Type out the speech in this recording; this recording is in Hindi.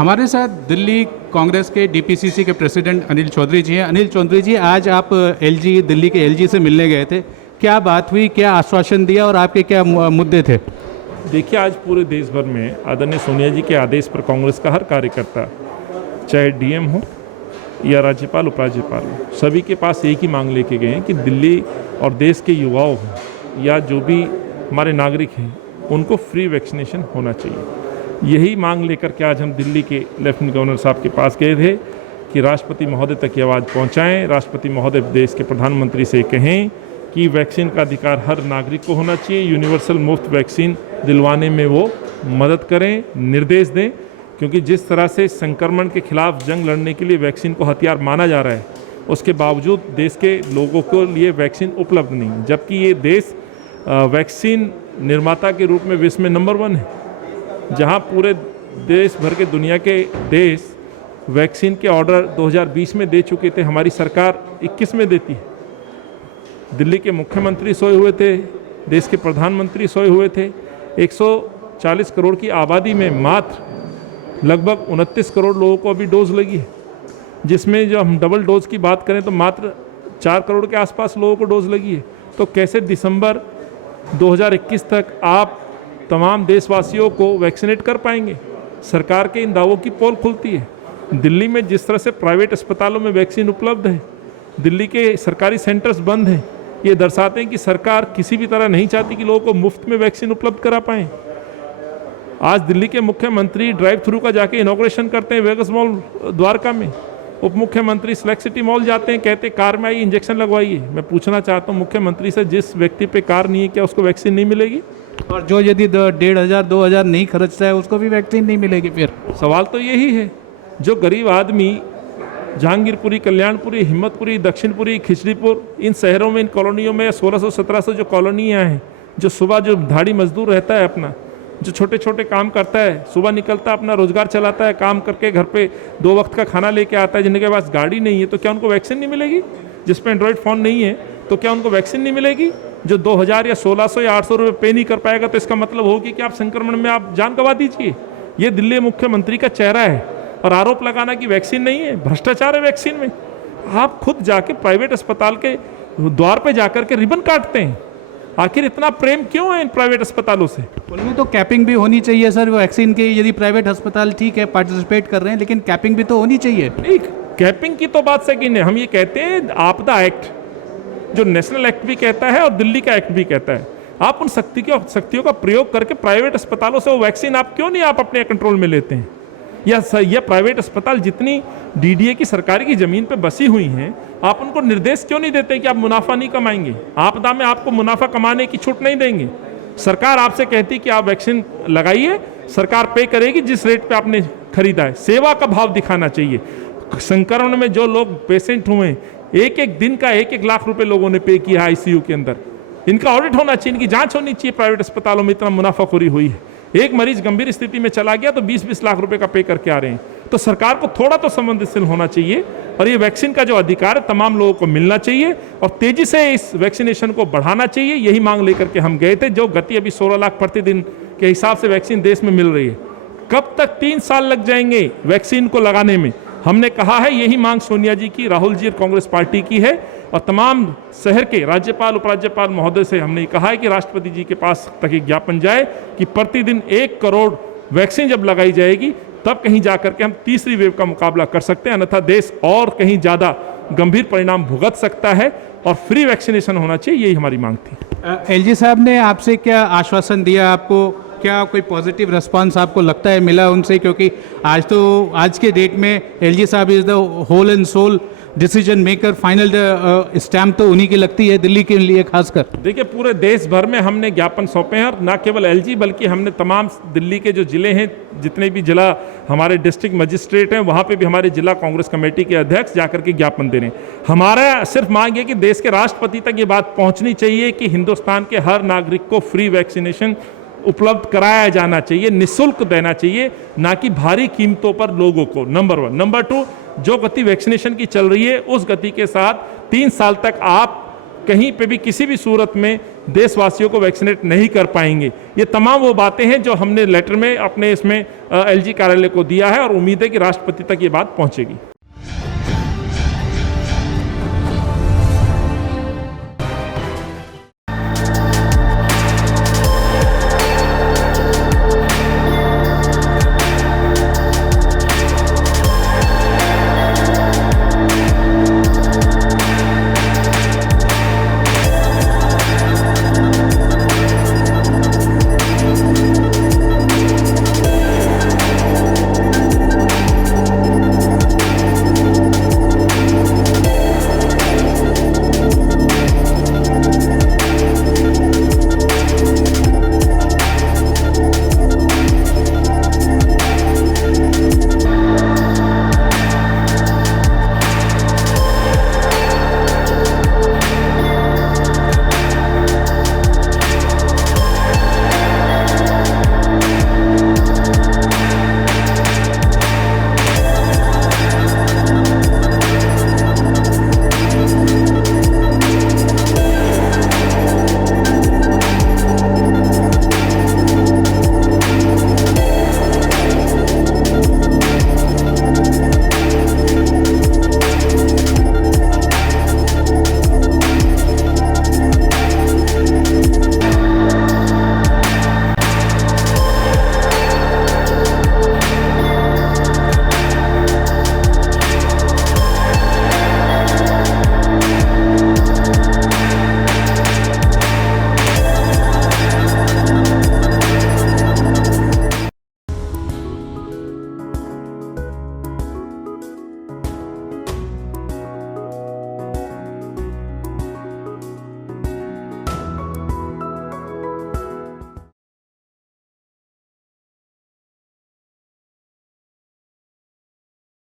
हमारे साथ दिल्ली कांग्रेस के डीपीसीसी के प्रेसिडेंट अनिल चौधरी जी हैं। अनिल चौधरी जी, आज आप एलजी दिल्ली के एलजी से मिलने गए थे, क्या बात हुई, क्या आश्वासन दिया और आपके क्या मुद्दे थे? देखिए, आज पूरे देश भर में आदरणीय सोनिया जी के आदेश पर कांग्रेस का हर कार्यकर्ता, चाहे डीएम हो या राज्यपाल उपराज्यपाल हो, सभी के पास एक ही मांग लेके गए हैं कि दिल्ली और देश के युवाओं या जो भी हमारे नागरिक हैं उनको फ्री वैक्सीनेशन होना चाहिए। यही मांग लेकर के आज हम दिल्ली के लेफ्टिनेंट गवर्नर साहब के पास गए थे कि राष्ट्रपति महोदय तक ये आवाज़ पहुँचाएँ। राष्ट्रपति महोदय देश के प्रधानमंत्री से कहें कि वैक्सीन का अधिकार हर नागरिक को होना चाहिए, यूनिवर्सल मुफ्त वैक्सीन दिलवाने में वो मदद करें, निर्देश दें, क्योंकि जिस तरह से संक्रमण के खिलाफ जंग लड़ने के लिए वैक्सीन को हथियार माना जा रहा है, उसके बावजूद देश के लोगों को लिए वैक्सीन उपलब्ध नहीं है, जबकि ये देश वैक्सीन निर्माता के रूप में विश्व में नंबर 1 है, जहां पूरे देश भर के दुनिया के देश वैक्सीन के ऑर्डर 2020 में दे चुके थे, हमारी सरकार 21 में देती है। दिल्ली के मुख्यमंत्री सोए हुए थे, देश के प्रधानमंत्री सोए हुए थे। 140 करोड़ की आबादी में मात्र लगभग 29 करोड़ लोगों को अभी डोज लगी है, जिसमें जो हम डबल डोज की बात करें तो मात्र 4 करोड़ के आसपास लोगों को डोज लगी है। तो कैसे दिसंबर 2021 तक आप तमाम देशवासियों को वैक्सीनेट कर पाएंगे? सरकार के इन दावों की पोल खुलती है। दिल्ली में जिस तरह से प्राइवेट अस्पतालों में वैक्सीन उपलब्ध है, दिल्ली के सरकारी सेंटर्स बंद हैं, ये दर्शाते हैं कि सरकार किसी भी तरह नहीं चाहती कि लोगों को मुफ्त में वैक्सीन उपलब्ध करा पाएँ। आज दिल्ली के मुख्यमंत्री ड्राइव थ्रू का जाके इनॉग्रेशन करते हैं वेगस मॉल द्वारका में, उप मुख्यमंत्री सिलेक्ट सिटी मॉल जाते हैं, कहते कार में आइए इंजेक्शन लगवाइए। मैं पूछना चाहता हूँ मुख्यमंत्री से, जिस व्यक्ति पे कार नहीं है क्या उसको वैक्सीन नहीं मिलेगी? और जो यदि 1,500-2,000 नहीं खर्चता है उसको भी वैक्सीन नहीं मिलेगी? फिर सवाल तो यही है, जो गरीब आदमी जहांगीरपुरी, कल्याणपुरी, हिम्मतपुरी, दक्षिणपुरी, खिचड़ीपुर, इन शहरों में, इन कॉलोनियों में 1600-1700 जो कॉलोनियाँ हैं, जो सुबह जो धाड़ी मजदूर रहता है अपना, जो छोटे छोटे काम करता है, सुबह निकलता है अपना रोजगार चलाता है, काम करके घर पे 2 वक्त का खाना लेके आता है, जिनके पास गाड़ी नहीं है, तो क्या उनको वैक्सीन नहीं मिलेगी? जिसपे एंड्रॉयड फ़ोन नहीं है तो क्या उनको वैक्सीन नहीं मिलेगी? जो 2000 या 1600 या 800 रुपये पे नहीं कर पाएगा तो इसका मतलब होगी कि आप संक्रमण में आप जान गंवा दीजिए। ये दिल्ली मुख्यमंत्री का चेहरा है। और आरोप लगाना कि वैक्सीन नहीं है, भ्रष्टाचार है वैक्सीन में। आप खुद जाके प्राइवेट अस्पताल के द्वार पे जाकर के रिबन काटते हैं। आखिर इतना प्रेम क्यों है इन प्राइवेट अस्पतालों से? उनमें तो कैपिंग भी होनी चाहिए सर, वैक्सीन की। यदि प्राइवेट अस्पताल ठीक है पार्टिसिपेट कर रहे हैं, लेकिन कैपिंग भी तो होनी चाहिए। नहीं, कैपिंग की तो बात सेकंड है। हम ये कहते हैं आपदा एक्ट, जो नेशनल एक्ट भी कहता है और दिल्ली का एक्ट भी कहता है, आप उन शक्तियों का प्रयोग करके प्राइवेट अस्पतालों से वो वैक्सीन आप क्यों नहीं आप अपने कंट्रोल में लेते हैं? या प्राइवेट अस्पताल जितनी डीडीए की सरकारी की ज़मीन पे बसी हुई हैं, आप उनको निर्देश क्यों नहीं देते कि आप मुनाफा नहीं कमाएंगे? आपदा में आपको मुनाफा कमाने की छूट नहीं देंगे। सरकार आपसे कहती कि आप वैक्सीन लगाइए, सरकार पे करेगी जिस रेट पे आपने खरीदा है। सेवा का भाव दिखाना चाहिए। संक्रमण में जो लोग पेशेंट हुए, एक दिन का 1-1 लाख रुपए लोगों ने पे किया आईसीयू के अंदर। इनका ऑडिट होना चाहिए, इनकी जांच होनी चाहिए। प्राइवेट अस्पतालों में इतना मुनाफाखोरी हुई है, एक मरीज गंभीर स्थिति में चला गया तो 20-20 लाख रुपए का पे करके आ रहे हैं। तो सरकार को थोड़ा तो संवेदनशील होना चाहिए और ये वैक्सीन का जो अधिकार है तमाम लोगों को मिलना चाहिए और तेजी से इस वैक्सीनेशन को बढ़ाना चाहिए। यही मांग लेकर के हम गए थे। जो गति अभी 16 लाख प्रतिदिन के हिसाब से वैक्सीन देश में मिल रही है, कब तक 3 साल लग जाएंगे वैक्सीन को लगाने में? हमने कहा है यही मांग सोनिया जी की, राहुल जी और कांग्रेस पार्टी की है और तमाम शहर के राज्यपाल उपराज्यपाल महोदय से हमने कहा है कि राष्ट्रपति जी के पास तक एक ज्ञापन जाए कि प्रतिदिन 1 करोड़ वैक्सीन जब लगाई जाएगी तब कहीं जाकर के हम तीसरी वेव का मुकाबला कर सकते हैं, अन्यथा देश और कहीं ज़्यादा गंभीर परिणाम भुगत सकता है और फ्री वैक्सीनेशन होना चाहिए। यही हमारी मांग थी। एलजी साहब ने आपसे क्या आश्वासन दिया? आपको क्या कोई पॉजिटिव रिस्पांस आपको लगता है मिला उनसे? क्योंकि आज के डेट में एलजी साहब is the whole and sole decision maker, final stamp तो उन्हीं की लगती है दिल्ली के लिए खासकर। देखिए, पूरे देश भर में हमने ज्ञापन सौंपे हैं और ना केवल एलजी बल्कि हमने तमाम दिल्ली के जो जिले हैं, जितने भी जिला हमारे डिस्ट्रिक्ट मजिस्ट्रेट हैं, वहाँ पे भी हमारे जिला कांग्रेस कमेटी के अध्यक्ष जाकर के ज्ञापन दे रहे हैं। हमारा सिर्फ मांग है कि देश के राष्ट्रपति तक ये बात पहुँचनी चाहिए कि हिंदुस्तान के हर नागरिक को फ्री वैक्सीनेशन उपलब्ध कराया जाना चाहिए, निःशुल्क देना चाहिए, ना कि भारी कीमतों पर लोगों को। नंबर 1। नंबर 2, जो गति वैक्सीनेशन की चल रही है उस गति के साथ 3 साल तक आप कहीं पे भी किसी भी सूरत में देशवासियों को वैक्सीनेट नहीं कर पाएंगे। ये तमाम वो बातें हैं जो हमने लेटर में अपने इसमें एलजी कार्यालय को दिया है और उम्मीद है कि राष्ट्रपति तक ये बात पहुंचेगी।